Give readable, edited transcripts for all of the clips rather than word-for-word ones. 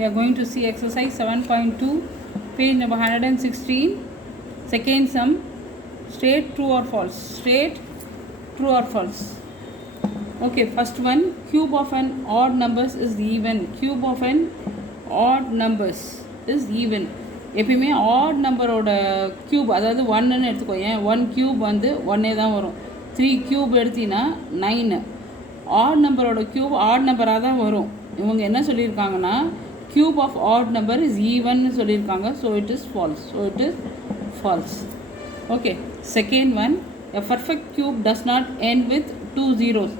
We are going to see exercise 7.2, page number 116. Second sum, straight true or false. Straight true or false. Okay, first one, cube of an odd numbers is even. Cube of an odd numbers is even. எப்பயுமே add நம்பரோட cube, அதாவது ஒன்றுன்னு எடுத்துக்கோ. ஏன் one cube வந்து ஒன்னே தான் வரும். 3 க்யூப் எடுத்திங்கன்னா 9. ஆட் நம்பரோட க்யூப் ஆட் நம்பராக தான் வரும். இவங்க என்ன சொல்லியிருக்காங்கன்னா cube of odd number is even சொல்லியிருக்காங்க. So it is false. Okay, second one, a perfect cube does not end with 2 zeros.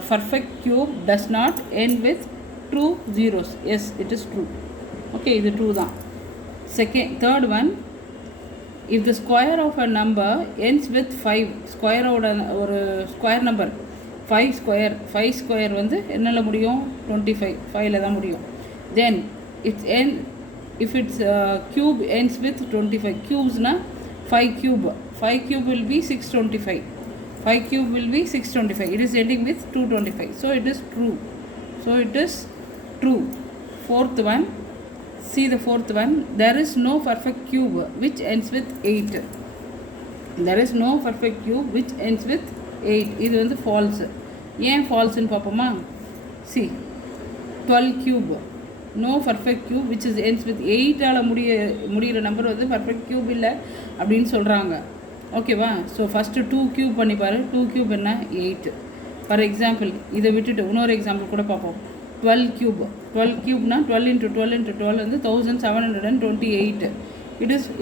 A perfect cube does not end with 2 zeros. Yes, it is true. Okay, இது true தான். Third one, if the square of a number ends with 5, square ஓட ஒரு square number 5 square வந்து என்னால முடியும் 25, 5ல தான் முடியும். Then if its cube ends with 25, cubes na 5 cube will be 625. 5 cube will be 625. It is ending with 225. So it is true. Fourth one, see the fourth one. There is no perfect cube which ends with 8. There is no perfect cube which ends with 8. இது வந்து false. ஏன் falseன்னு பார்ப்போமா? See, 12 cube, no perfect cube which is ends with 8ஆல் முடிகிற number வந்து perfect cube இல்லை அப்படின்னு சொல்கிறாங்க. ஓகேவா? ஸோ ஃபஸ்ட்டு 2 க்யூப் பண்ணி பாரு. 2 க்யூப் என்ன? 8. ஃபார் எக்ஸாம்பிள் இதை விட்டுட்டு இன்னொரு எக்ஸாம்பிள் கூட பார்ப்போம். 12 க்யூப்னா 12 into 12 வந்து 1728.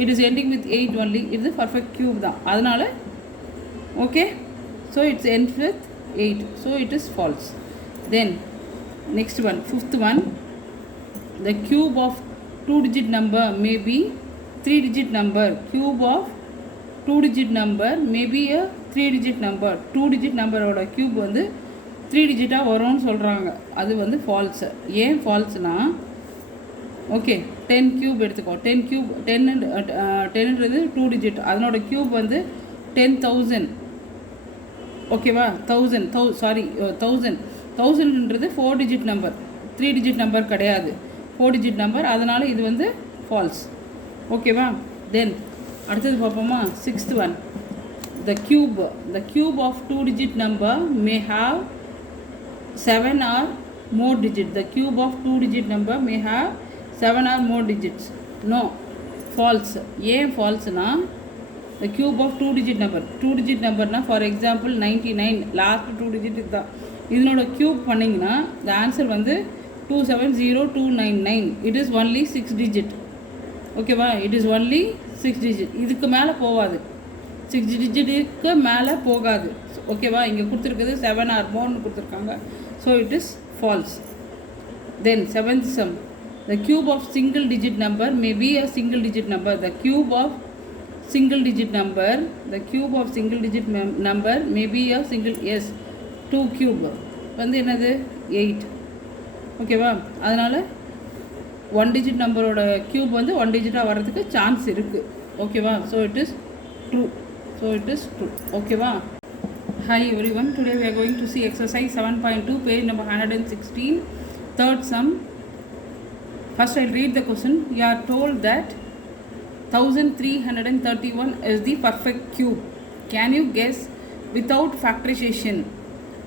It is ending with 8 only. இது perfect cube தான். அதனால் okay, so it's ends with 8. So it is false. Then next one, fifth one, the cube of 2-digit number may be 3-digit number. Cube of 2-digit number may be a 3-digit number. 2-digit நம்பரோட cube வந்து 3 டிஜிட்டாக வரும்னு சொல்கிறாங்க. அது வந்து falls. ஏன் ஃபால்ஸ்னா, okay 10 cube எடுத்துக்கோ. 10ன்றது 2 digit. அதனோட cube வந்து 10,000. ஓகேவா? 1000ன்றது 4 டிஜிட் நம்பர், 3 டிஜிட் நம்பர் கிடையாது, 4 டிஜிட் நம்பர். அதனால் இது வந்து ஃபால்ஸ். ஓகேவா? தென் அடுத்தது பார்ப்போமா? Sixth one, the cube of 2-digit number may have 7 or more digits. The cube of 2-digit number may have 7 or more digits. No, false. ஏன் ஃபால்ஸ்னா, the cube of 2-digit numberனா for example 99, last 2 digit தான். இதனோட cube பண்ணிங்கன்னா the answer வந்து 270299. it is only 6 digit. ஓகேவா? it is only 6 digit. இதுக்கு மேலே போகாது, 6 டிஜிட்டுக்கு மேலே போகாது. ஓகேவா? இங்கே கொடுத்துருக்குது 7 or moreன்னு கொடுத்துருக்காங்க. So it is false. Then seventh some, the cube of single digit number may be a single digit number. The cube of single digit number may be a single. yes, 2 cube வந்து என்னது 8. ஓகேவா? அதனால் 1 digit நம்பரோட cube வந்து 1 டிஜிட்டாக வர்றதுக்கு chance இருக்குது. ஓகேவா? So it is true. ஓகேவா? Hi everyone, today we are going to see exercise 7.2, page number 116, third sum. First I'll read the question. You are told that 1331 is the perfect cube. Can you guess without factorization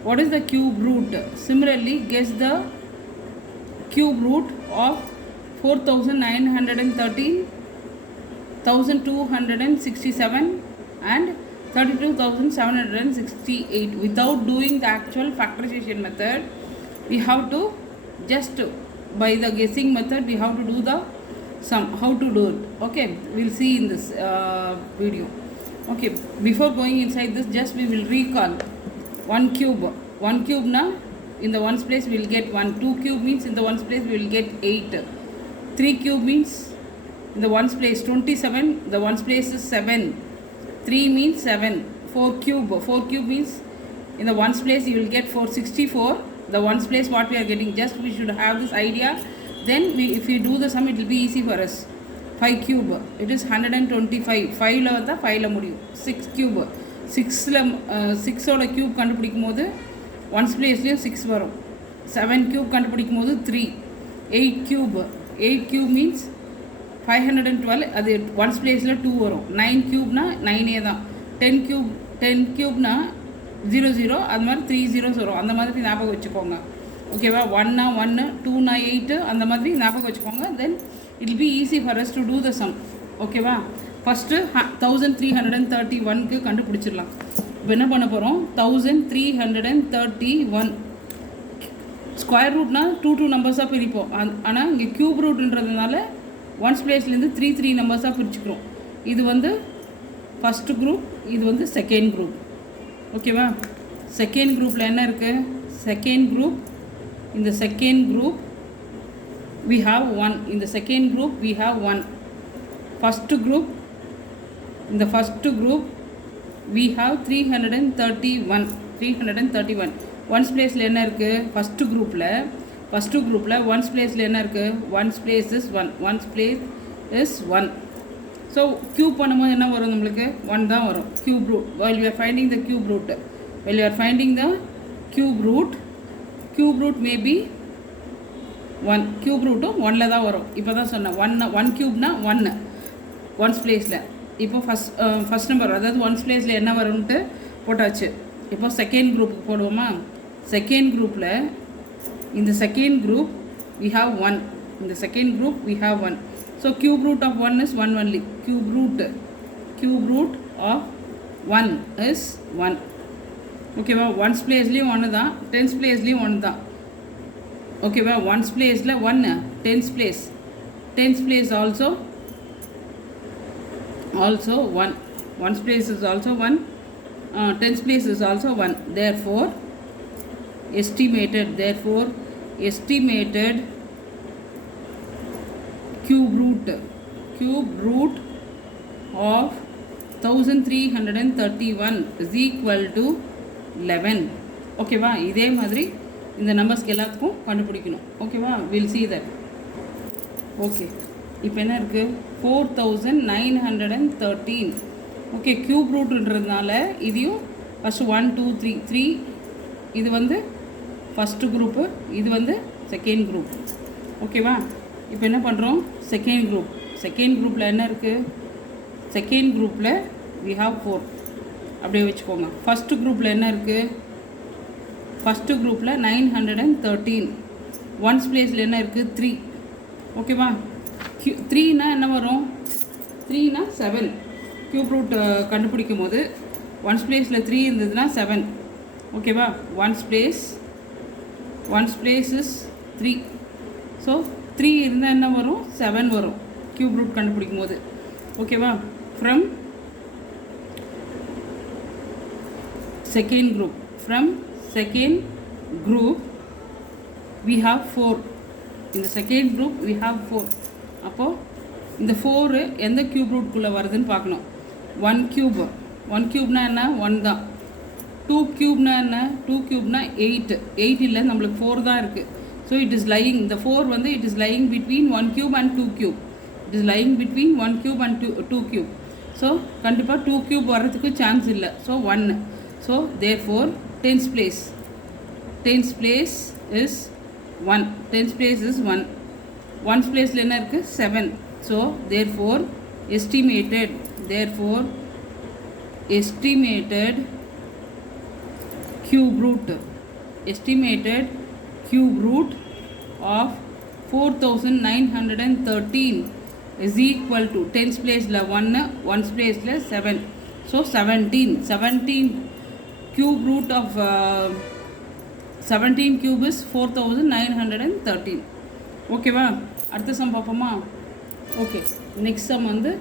what is the cube root? Similarly, guess the cube root of 4913, 1267 and 32,768. Without doing the actual factorization method, we have to just by the guessing method we have to do the sum. How to do it? Okay, we'll see in this video. Okay, before going inside this, just we will recall one cube na in the ones place we will get 1. 2 cube means in the ones place we will get 8. 3 cube means in the ones place 27, the ones place is 7. 3 means 7. 4 cube means in the ones place you will get 464. The ones place what we are getting, just we should have this idea. Then if we do the sum, it will be easy for us. 5 cube, it is 125. 5ல வந்தா 5ல முடியும். 6 cube, 6ஓட cube கண்டுபிடிக்கும் போது once பிளேஸ்லேயும் 6 வரும். 7 cube கண்டுபிடிக்கும் போது 3. 8 cube 8 cube means 512. அது once பிளேஸில் 2 வரும். 9 cube நைனே தான். 10 cube 00, அது மாதிரி 3 zeros வரும். அந்த மாதிரி ஞாபகம் வச்சுக்கோங்க. ஓகேவா? 1 1, 2 8, அந்த மாதிரி ஞாபகம் வச்சுக்கோங்க. Then it will be easy for us to do the sum. ஓகேவா? ஃபஸ்ட்டு 1331க்கு கண்டுபிடிச்சிடலாம். இப்போ என்ன பண்ண போகிறோம்? 1331 ஸ்கொயர் ரூட்னா 2 நம்பர்ஸாக பிரிப்போம். ஆனால் இங்கே க்யூப் ரூட்ன்றதுனால ஒன்ஸ் பிளேஸ்லேருந்து 3 நம்பர்ஸாக பிரிச்சுக்கிறோம். இது வந்து ஃபஸ்ட்டு குரூப், இது வந்து செகண்ட் குரூப். ஓகேவா? செகண்ட் குரூப்பில் என்ன இருக்குது? செகண்ட் குரூப், இந்த second group we have 1. In the second group we have 1. First group, in the first group we have 331. Ones place la enna irukku? First group la ones place la enna irukku? Ones place is 1. Ones place is 1. So cube பண்ணும்போது என்ன வரும்? நம்மளுக்கு 1 தான் வரும். Cube root. While we are finding the cube root, cube root may be 1. cube ரூட்டும் 1ல் தான் வரும். இப்போ தான் சொன்னேன், 1 cube 1 ஒன்ஸ் பிளேஸில். இப்போ ஃபஸ்ட் நம்பர், அதாவது ஒன்ஸ் பிளேஸில் என்ன வரும்ன்ட்டு போட்டாச்சு. இப்போ செகண்ட் குரூப்புக்கு போடுவோமா? செகண்ட் குரூப்பில், இந்த செகண்ட் குரூப் we have 1. இந்த second group we have 1. So cube root of 1 is 1 only. cube root of 1 is 1. ஓகேவா? ஒன்ஸ் பிளேஸ்லேயும் 1 தான், டென்ஸ் பிளேஸ்லேயும் 1 தான். ஓகேவா? ஒன்ஸ் பிளேஸில் 1, tense place also 1. Once place is also 1, tense place is also 1. therefore estimated cube root of 1331 is equal to 11. ஓகேவா? இதே மாதிரி இந்த நம்பர்ஸ்க்கு எல்லாத்துக்கும் கண்டுபிடிக்கணும். ஓகேவா? Will see that. ஓகே, இப்போ என்ன இருக்குது? 4913. ஓகே, க்யூப் ரூட்ன்றதுனால இதையும் ஃபஸ்ட்டு 1 2 3 இது வந்து ஃபஸ்ட்டு குரூப்பு, இது வந்து செகண்ட் குரூப். ஓகேவா? இப்போ என்ன பண்ணுறோம்? செகண்ட் குரூப்பில் என்ன இருக்குது? செகண்ட் குரூப்பில் we have 4. அப்படியே வச்சுக்கோங்க. ஃபஸ்ட்டு குரூப்பில் என்ன இருக்குது? ஃபஸ்ட்டு குரூப்பில் 913. ஒன்ஸ் பிளேஸில் என்ன இருக்குது? 3. ஓகேவா? 3னா என்ன வரும்? 3னா 7. க்யூப் ரூட் கண்டுபிடிக்கும் போது ஒன்ஸ் பிளேஸில் 3 இருந்ததுன்னா 7. ஓகேவா? Once place is 3. ஸோ 3 இருந்தால் என்ன வரும்? 7 வரும் க்யூப் ரூட் கண்டுபிடிக்கும் போது. ஓகேவா? From second group we have 4. இந்த செகண்ட் குரூப் we have 4. அப்போது இந்த 4 எந்த க்யூப் ரூட்குள்ளே வருதுன்னு பார்க்கணும். 1 க்யூப்னா என்ன? 1 தான். 2 க்யூப்னா என்ன? 2 க்யூப்னா 8 இல்லை, நம்மளுக்கு 4 தான் இருக்குது. ஸோ இட் இஸ் லையிங், இந்த 4 வந்து it is lying between 1 cube and 2 cube. It is lying between 1 cube and 2 cube. So கண்டிப்பாக 2 க்யூப் வர்றதுக்கு சான்ஸ் இல்லை. So 1. So therefore tens place is 1. Tens place is 1. Ones placeல என்ன இருக்கு? 7. So therefore estimated cube root of 4913 is equal to tens placeல 1, ones placeல 7. So 17 cube root of 17 cube is 4913. ஓகேவா? அடுத்த some பார்ப்போமா? Okay, next sum வந்து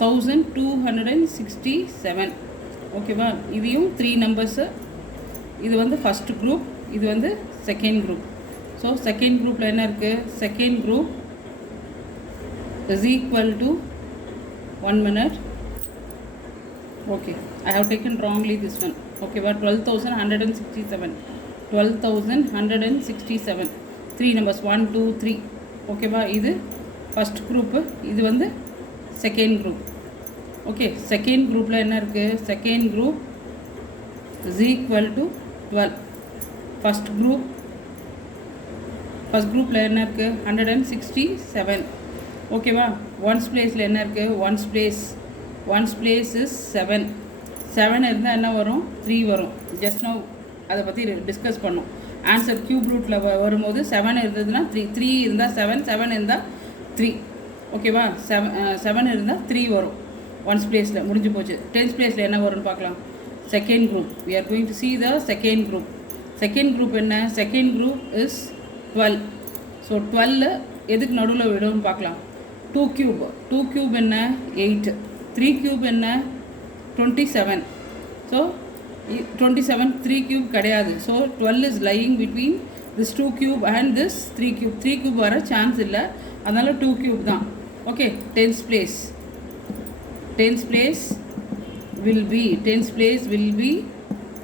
1267. ஓகேவா? இதையும் 3 numbers. இது வந்து ஃபஸ்ட் குரூப், இது வந்து செகண்ட் குரூப். ஸோ செகண்ட் குரூப்பில் என்ன இருக்குது? Second group is equal to 1 minute. Okay, I have taken wrongly this one. Okay, but 12,167. 3 numbers 1 2 3. Okay ba, இது ஃபர்ஸ்ட் குரூப், இது வந்து செகண்ட் குரூப். ஓகே, செகண்ட் குரூப்பில் என்ன இருக்குது? Second group is equal to 12. First group first குரூப்பில் என்ன இருக்குது 167. ஓகேவா? ஒன்ஸ் பிளேஸில் என்ன இருக்குது ஒன்ஸ் பிளேஸ் இஸ் 7. 7 இருந்தால் என்ன வரும் 3 வரும். ஜஸ்ட் நவ் அதை பற்றி டிஸ்கஸ் பண்ணோம். ஆன்சர் கியூப் ரூட்டில் வரும்போது 7 இருந்ததுன்னா 3 இருந்தால் 7 இருந்தால் 3. ஓகேவா? 7 இருந்தால் 3 வரும் ஒன்ஸ் பிளேஸில். முடிஞ்சு போச்சு. டென்ஸ் பிளேஸில் என்ன வரும்னு பார்க்கலாம். Second group. we are going to see the second group. Second group என்ன? Second group is 12. ஸோ 12 எதுக்கு நடுவில் விடும்னு பார்க்கலாம். 2 கியூப். 2 கியூப் என்ன? 8. 3 கியூப் என்ன? 27. ஸோ 27 3 கியூப் கிடையாது. So 12 is lying between this 2 cube and this 3 cube. 3 cube வர chance இல்லை, அதனால் 2 கியூப் தான். Okay. Tense place will be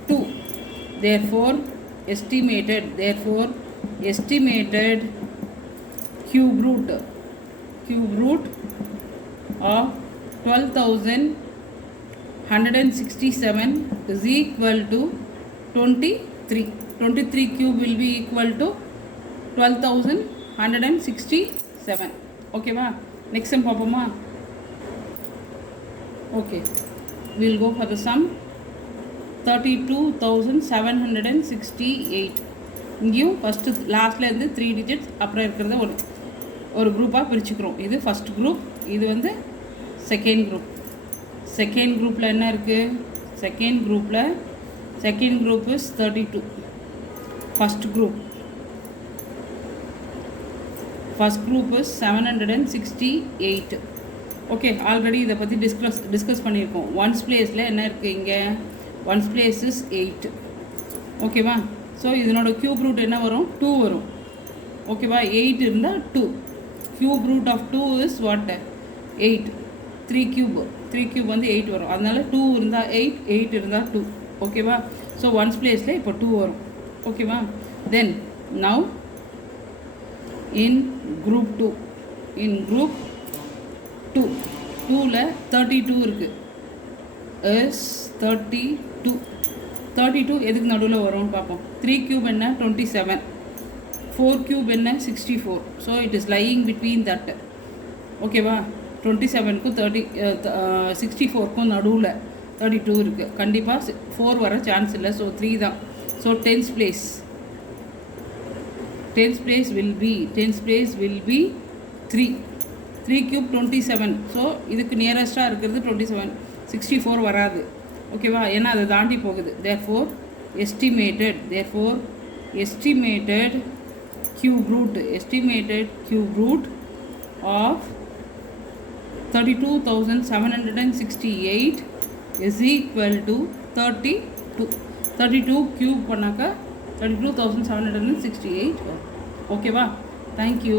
2. Therefore estimated cube root of 12,167 is equal to 23. 23 cube will be equal to 12,167. ஓகேவா? Next sum பார்ப்போமா? Okay, we'll go for the sum. 32,768. இங்கேயும் first லாஸ்ட்லேருந்து 3 digits அப்புறம் இருக்கிறத ஒரு குரூப்பாக பிரிச்சுக்கிறோம். இது ஃபஸ்ட் குரூப், இது வந்து செகண்ட் குரூப். செகண்ட் குரூப்பில் என்ன இருக்குது? Second group is 32. First group is 768. Okay, already இதை பற்றி டிஸ்கஸ் பண்ணியிருக்கோம். ஒன்ஸ் பிளேஸில் என்ன இருக்குது? இங்கே ஒன்ஸ் பிளேஸ் இஸ் 8. ஓகேவா? ஸோ இதனோட க்யூப் ரூட் என்ன வரும்? 2 வரும். ஓகேவா? 8 இருந்தால் 2. Cube root of 2 is what? 8. 3 cube வந்து 8 வரும். அதனால 2 இருந்தால் 8 இருந்தால் 2. ஓகேவா? ஸோ ஒன்ஸ் பிளேஸில் இப்போ 2 வரும். ஓகேவா? தென் நவ் இன் குரூப் 2ல 32 இருக்குது. இஸ் 32 எதுக்கு நடுவில் வரும்னு பார்ப்போம். 3 கியூப் என்ன? 27. 4 கியூப் என்ன? 64. So it is lying between that. ஓகேவா? 27க்கும் 64க்கும் நடுவில் 32 இருக்குது. கண்டிப்பாக 4 வர சான்ஸ் இல்லை. ஸோ 3 தான். So tense place will be 3. 3 cube 27. So இதுக்கு நியரஸ்ட்டாக இருக்கிறது 27. 64 வராது. ஓகேவா? ஏன்னா அதை தாண்டி போகுது. therefore estimated cube root of 32,768 is equal to 32. 32 cube பண்ணாக்கா 32,768. ஓகேவா? தேங்க்யூ.